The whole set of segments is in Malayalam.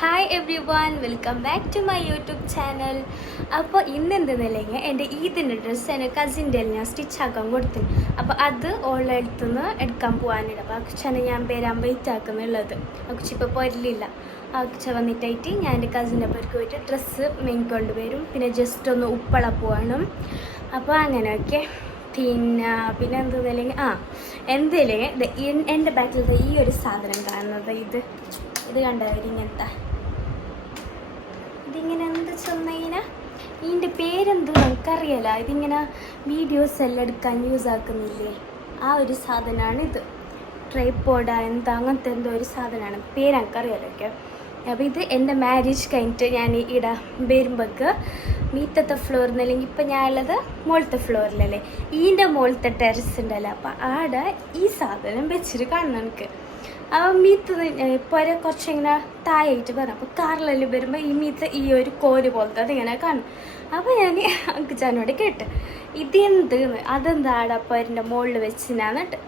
Hi everyone, welcome back to my YouTube channel. അപ്പോൾ ഇന്ന് എന്തെന്നില്ലെങ്കിൽ എൻ്റെ ഈദിൻ്റെ ഡ്രസ്സ് എൻ്റെ കസിൻ്റെ ഞാൻ സ്റ്റിച്ചാക്കാൻ കൊടുത്തു. അപ്പോൾ അത് ഓളെ അടുത്തുനിന്ന് എടുക്കാൻ പോകാനുണ്ട്. അപ്പോൾ അക്കുച്ചനെ ഞാൻ വരാൻ വെയിറ്റ് ആക്കുന്നുള്ളത്. അക്കുച്ച ഇപ്പോൾ പോരില്ല. അക്കുച്ച വന്നിട്ടായിട്ട് ഞാൻ എൻ്റെ കസിൻ്റെ പേർക്ക് പോയിട്ട് ഡ്രസ്സ് മെങ്ങിക്കൊണ്ട് വരും. പിന്നെ ജസ്റ്റ് ഒന്ന് ഉപ്പള പോകണം. അപ്പോൾ അങ്ങനെയൊക്കെ പിന്നെ എന്തെന്നില്ലെങ്കിൽ എന്തെങ്കിലും എൻ്റെ ബാക്കിലത്തെ ഈ ഒരു സാധനം കാണുന്നത് ഇത് കണ്ടവർ ഇതിങ്ങനെ എന്ത് ചെന്നതിനാ ഇതിൻ്റെ പേരെന്ത് നമുക്കറിയില്ല. ഇതിങ്ങനെ വീഡിയോസ് എല്ലാം എടുക്കാൻ യൂസ് ആക്കുന്നില്ലേ, ആ ഒരു സാധനമാണ് ഇത്. ട്രൈപോഡാ അങ്ങനത്തെ എന്തോ ഒരു സാധനമാണ്, പേര് എനിക്കറിയാലോ. ഓക്കെ, അപ്പോൾ ഇത് എൻ്റെ മാരേജ് കഴിഞ്ഞിട്ട് ഞാൻ ഇവിടെ വരുമ്പോൾക്ക് മീറ്റത്തെ ഫ്ലോറിൽ അല്ലെങ്കിൽ ഇപ്പം ഞാൻ ഉള്ളത് മുകളിലത്തെ ഫ്ലോറിലല്ലേ, ഇതിൻ്റെ മുകളിലത്തെ ടെറസ് ഉണ്ടല്ലോ. അപ്പോൾ ആടെ ഈ സാധനം വെച്ചിട്ട് കാണണം എനിക്ക്. അപ്പോൾ മീത്ത് ഇപ്പോൾ കുറച്ചിങ്ങനെ താഴായിട്ട് വരാം. അപ്പോൾ കാറിലെല്ലാം വരുമ്പോൾ ഈ മീത്ത് ഈ ഒരു കോര് പോലത്തെ അതിങ്ങനെ കാണും. അപ്പോൾ ഞാൻ അക്കുച്ചാനോട് കേട്ട് ഇതെന്തെന്ന്, അതെന്താ ആടെ അപ്പോൾ അതിൻ്റെ മുകളിൽ വെച്ചിനാന്നിട്ട്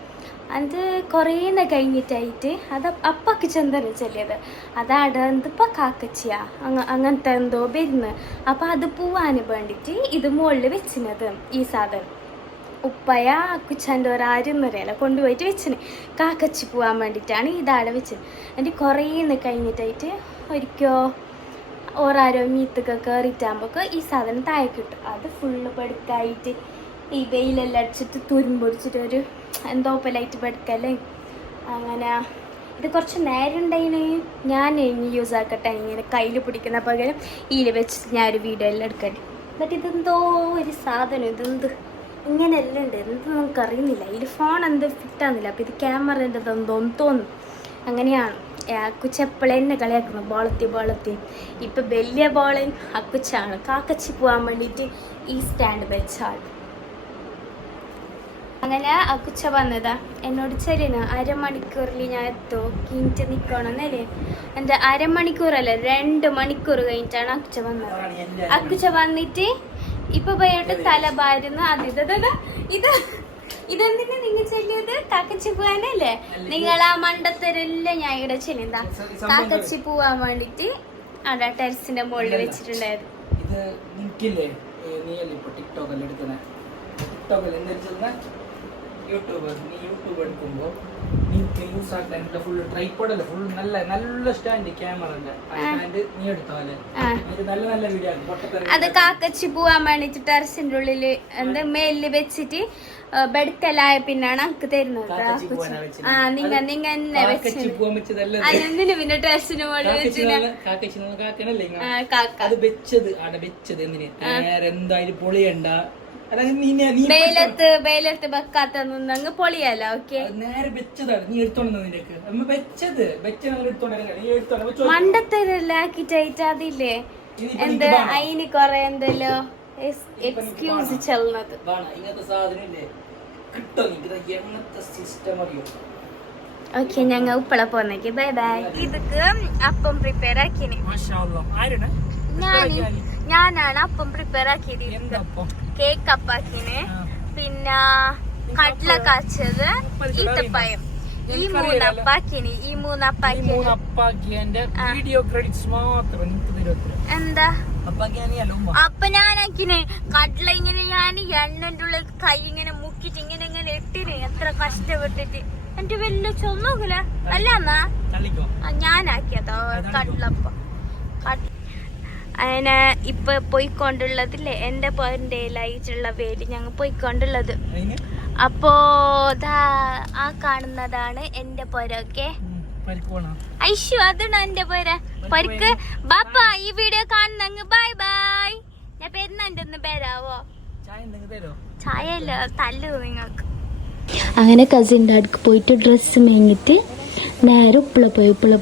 അത് കുറേ കഴിഞ്ഞിട്ടായിട്ട് അത് അപ്പക്ക് ചെന്തന്നെ ചെല്ലിയത് അതാടെ എന്തിപ്പോൾ കാക്കച്ചിയാ അങ്ങനത്തെ എന്തോ വരുന്നത്. അപ്പോൾ അത് പോവാൻ വേണ്ടിയിട്ട് ഇത് മുകളിൽ വെച്ചിനത് ഈ സാധനം ഉപ്പയ അക്കുച്ചാൻ്റെ ഒരാരുന്നറിയാലോ കൊണ്ടുപോയിട്ട് വെച്ചിന് കാക്കച്ചി പോകാൻ വേണ്ടിയിട്ടാണ് ഇതാടെ വെച്ചത്. എന്നിട്ട് കുറേ കഴിഞ്ഞിട്ടായിട്ട് ഒരിക്കോ ഓരാരോ മീത്തൊക്കെ കയറിയിട്ടാകുമ്പോൾ ഈ സാധനം താഴെ കിട്ടും. അത് ഫുള്ള് പെടുക്കായിട്ട് ഈ വെയിലെല്ലാം അടിച്ചിട്ട് തുരുമ്പൊടിച്ചിട്ട് ഒരു എന്തോ ലൈറ്റ് പെടുക്കല്ലേ. അങ്ങനെ ഇത് കുറച്ച് നേരം ഉണ്ടായിന് ഞാൻ യൂസ് ആക്കട്ടെ, ഇങ്ങനെ കയ്യിൽ പിടിക്കുന്ന പകരം ഇതിൽ വെച്ചിട്ട് ഞാൻ ഒരു വീഡിയോ എല്ലാം എടുക്കട്ടെ. എന്നിട്ട് ഇതെന്തോ ഒരു സാധനം, ഇതെന്ത് ഇങ്ങനെയെല്ലാം ഉണ്ട്, എന്ത് നമുക്കറിയുന്നില്ല. ഇതിൽ ഫോൺ എന്ത് ഫിറ്റാകുന്നില്ല. അപ്പോൾ ഇത് ക്യാമറേൻ്റെ എന്തോന്ന് തോന്നും. അങ്ങനെയാണ് അക്കുച്ചെപ്പോഴേ എന്നെ കളിയാക്കുന്നു, ബോളത്തി. ഇപ്പം വലിയ ബോളൻ അക്കുച്ചാണ്. കാക്കച്ചി പോകാൻ വേണ്ടിയിട്ട് ഈ സ്റ്റാൻഡ് വെച്ചാൾ. അങ്ങനെ അക്കുച്ച വന്നതാ എന്നോട് ശരിയാണ് അരമണിക്കൂറിൽ ഞാൻ എത്തോ കിഞ്ച് നിൽക്കണമെന്നല്ലേ. എൻ്റെ അരമണിക്കൂറല്ല 2 മണിക്കൂർ കഴിഞ്ഞിട്ടാണ് അക്കുച്ച വന്നത്. അക്കുച്ച വന്നിട്ട് ഇപ്പൊ പോയിട്ട് തല ഭാരുന്നു. ഇതെന്തിനാ നിങ്ങൾ ചെല്ലിയത്? കാക്കച്ചി പോവാനല്ലേ? നിങ്ങൾ ആ മണ്ടത്തരെല്ലാം ഞാൻ ഇവിടെ ചെല്ലുന്നതാ കാക്കച്ചി പോവാൻ വേണ്ടിട്ട് അവിടെ ടെറസിന്റെ മുകളിൽ വെച്ചിട്ടുണ്ടായത്. യൂട്യൂബ് എടുക്കുമ്പോൾ നീ യൂസ് ആക്കാൻ ഫുൾ ട്രൈപോഡ് അല്ല, ഫുൾ നല്ല സ്റ്റാൻഡ് ക്യാമറന്റെ സ്റ്റാൻഡ് നീ എടുത്താലേ നല്ല നല്ല വീഡിയോ അത് കാക്കച്ചി പോവാൻ വേണ്ടിട്ട് ടെറസിന്റെ ഉള്ളില് എന്താ മേലില് വെച്ചിട്ട് ബെടുക്കലായ പിന്നാണ് എനിക്ക് തരുന്നത്. നിങ്ങ എന്നെ വെച്ചത് പിന്നെ ടെറസിന് മുകളിൽ വെച്ചത് എന്തായാലും പൊളിയണ്ട. വെയിലത്ത് വെക്കാത്തങ്ങ് പൊളിയല്ല. ഓക്കെ, നേരെ വെച്ചതാണ് നീ എടുത്തോണ്ട് മണ്ടത്തരല്ലാക്കിട്ടായിട്ട് അതില്ലേ എന്ത് അതിന് കൊറേ എന്തല്ലോ എക്സ്ക്യൂസ് ചെല്ലുന്നത്. ഇങ്ങനത്തെ സാധനം ഇല്ലേ കിട്ടോ എങ്ങനത്തെ സിസ്റ്റം അറിയോ. ഓക്കെ, ഞങ്ങൾ ഉപ്പള പോന്നേക്ക് ബൈ ബൈ. ഇതൊക്കെ അപ്പം പ്രിപ്പയർ ആക്കിന് ഞാനാണ് അപ്പം പ്രിപ്പയർ ആക്കിയത്. കേക്ക് അപ്പാക്കിന്, പിന്നെ കടല കാച്ചത്, ഈത്തപ്പയം, ഈ മൂന്നപ്പാക്കിന്. എന്താ അപ്പൊ ഞാനാക്കിന് കടല ഇങ്ങനെ ഞാൻ എണ്ണന്റെ ഉള്ളിൽ കൈ ഇങ്ങനെ മുക്കിട്ട് ഇങ്ങനെ ഇട്ടിന്. എത്ര കഷ്ടപ്പെട്ടിട്ട് എന്റെ വലിയ ചൊന്നൂല അല്ലാന്നാ ഞാനാക്കിയതോ കടലപ്പം. അങ്ങനെ ഇപ്പൊ പോയിക്കൊണ്ടുള്ളതില്ലേ എന്റെ പോയിന്റേലായിട്ടുള്ള വേലി ഞങ്ങൾ പോയിക്കൊണ്ടുള്ളത്. അപ്പോ ആ കാണുന്നതാണ് എന്റെ പോര. ഓക്കെ ഐശു, അതാണ് എന്റെ പോര പരിക്ക്. ബാപ്പ ഈ വീഡിയോ കാണുന്ന ബൈ ബൈ. ഞാൻ പെരുന്നാൻ്റെ പേരാവോ? ചായ അല്ല തല്ലു നിങ്ങൾക്ക്. അങ്ങനെ കസിൻ്റെ അടുക്ക് പോയിട്ട് ഡ്രസ്സ് മേങ്ങിട്ട് നേരെ ഉപ്പള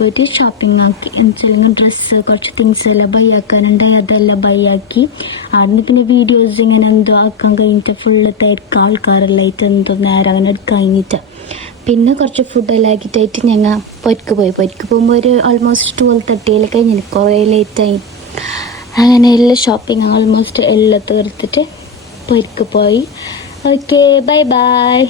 പോയിട്ട് ഷോപ്പിംഗ് ആക്കി. എന്നുവെച്ചാൽ ഡ്രസ്സ് കുറച്ച് തിങ്സ് എല്ലാം ബൈ ആക്കാനുണ്ടായി, അതെല്ലാം ബൈ ആക്കി. അവിടുന്ന് പിന്നെ വീഡിയോസ് ഇങ്ങനെ എന്തോ ആക്കാൻ കഴിഞ്ഞിട്ട് ഫുള്ള് തിരക്ക് ആൾക്കാരെല്ലാം ആയിട്ട് എന്തോ നേരെ അങ്ങനെ എടുക്കാൻ കഴിഞ്ഞിട്ട് പിന്നെ കുറച്ച് ഫുഡെല്ലാം ആക്കിയിട്ടായിട്ട് ഞങ്ങൾ പൊരിക്ക് പോകുമ്പോൾ ഒരു ഓൾമോസ്റ്റ് 12:30 കഴിഞ്ഞില്ല, കുറേ ലേറ്റായി. അങ്ങനെ എല്ലാം ഷോപ്പിംഗ് ഓൾമോസ്റ്റ് എല്ലാം തീർത്തിട്ട് പൊരിക്ക് പോയി. Okay, bye bye.